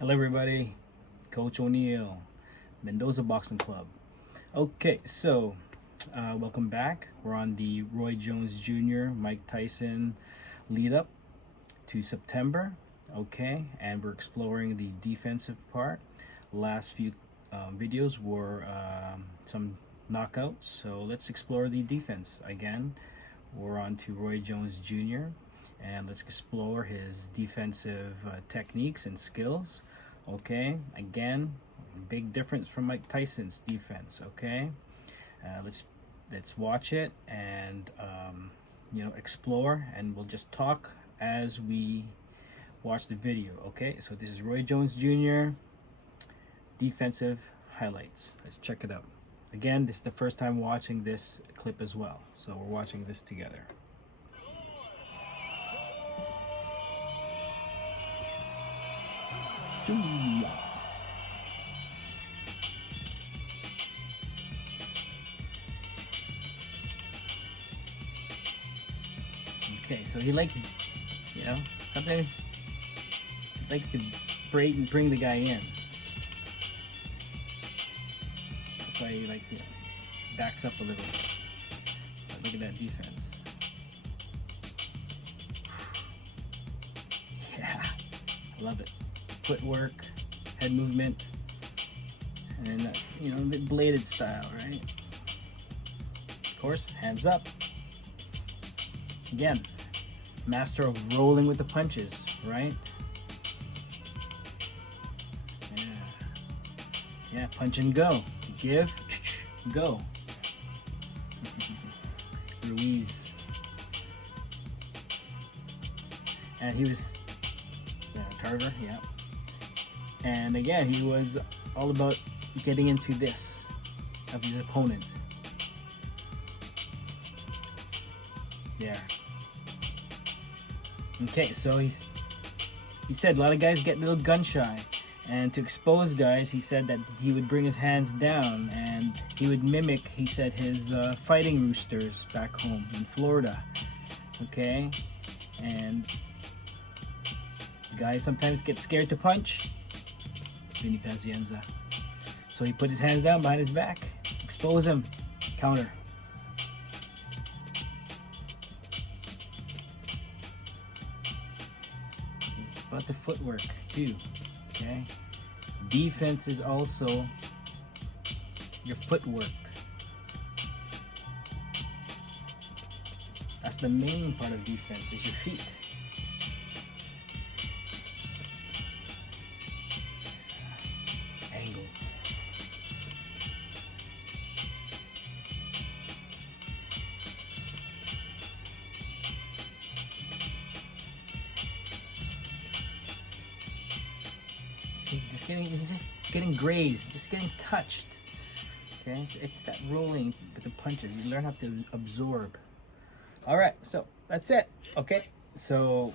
Hello everybody, Coach Oneal, Mendoza Boxing Club. Okay, so welcome back. We're on the Roy Jones Jr., Mike Tyson lead up to September. Okay, and we're exploring the defensive part. Last few videos were some knockouts, so let's explore the defense again. We're on to Roy Jones Jr., and let's explore his defensive techniques and skills. Okay, again, big difference from Mike Tyson's defense. Okay, let's watch it and explore, and we'll just talk as we watch the video. Okay, so this is Roy Jones Jr. defensive highlights. Let's check it out. Again, this is the first time watching this clip as well, so we're watching this together. Okay, so he likes, sometimes he likes to bring the guy in. That's why he backs up a little. But look at that defense. Yeah, I love it. Footwork, head movement, and the bladed style, right? Of course, hands up. Again, master of rolling with the punches, right? Yeah, punch and go. Give, go. Ruiz. And he was Carver, yeah. And again, he was all about getting into this of his opponent. Yeah. Okay, so he said a lot of guys get a little gun shy, and to expose guys, he said that he would bring his hands down and he would mimic, he said, his fighting roosters back home in Florida. Okay, and guys sometimes get scared to punch. Vinny Pazienza. So he put his hands down behind his back, expose him, counter. It's about the footwork too. Okay. Defense is also your footwork. That's the main part of defense, is your feet. Angles. He's just getting grazed, just getting touched. Okay, it's that rolling with the punches. You learn how to absorb. All right, so that's it. Okay, so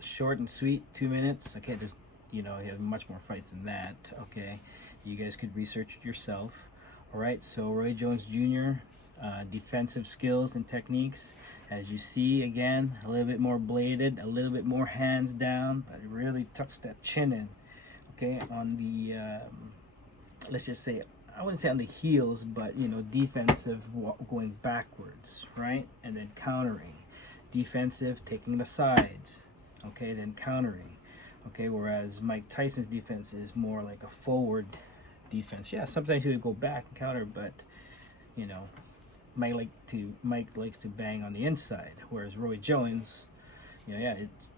short and sweet, 2 minutes. Okay, there's he has much more fights than that. Okay, you guys could research it yourself. All right, so Roy Jones Jr. Defensive skills and techniques. As you see, again, a little bit more bladed, a little bit more hands down, but it really tucks that chin in. Okay, on the let's just say, I wouldn't say on the heels, but defensive going backwards, right, and then countering. Defensive taking the sides, okay, then countering. Okay, whereas Mike Tyson's defense is more like a forward defense. Yeah, sometimes he would go back and counter, but Mike likes to bang on the inside, whereas Roy Jones,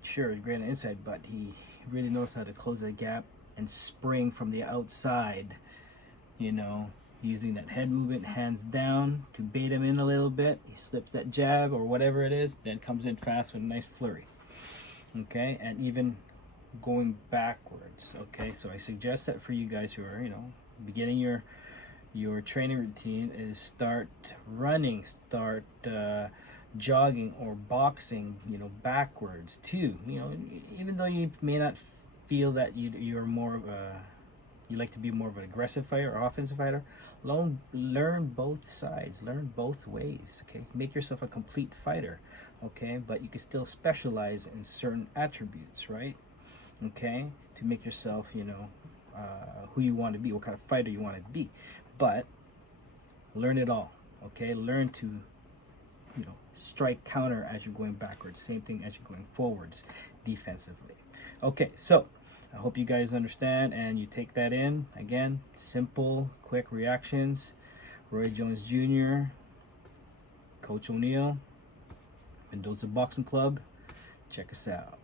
sure, it's great on the inside, but he really knows how to close that gap and spring from the outside, using that head movement, hands down, to bait him in a little bit. He slips that jab or whatever it is, then comes in fast with a nice flurry. Okay, and even going backwards. Okay, so I suggest that for you guys who are beginning your training routine, is start running, start jogging or boxing, backwards too. Even though you may not feel that you're more of you like to be more of an aggressive fighter or offensive fighter, learn both sides, learn both ways. Okay, make yourself a complete fighter. Okay, but you can still specialize in certain attributes, right? okay, to make yourself, who you want to be, what kind of fighter you want to be. But learn it all, okay? Learn to, strike counter as you're going backwards. Same thing as you're going forwards defensively. Okay, so I hope you guys understand and you take that in. Again, simple, quick reactions. Roy Jones Jr., Coach Oneal, Mendoza Boxing Club. Check us out.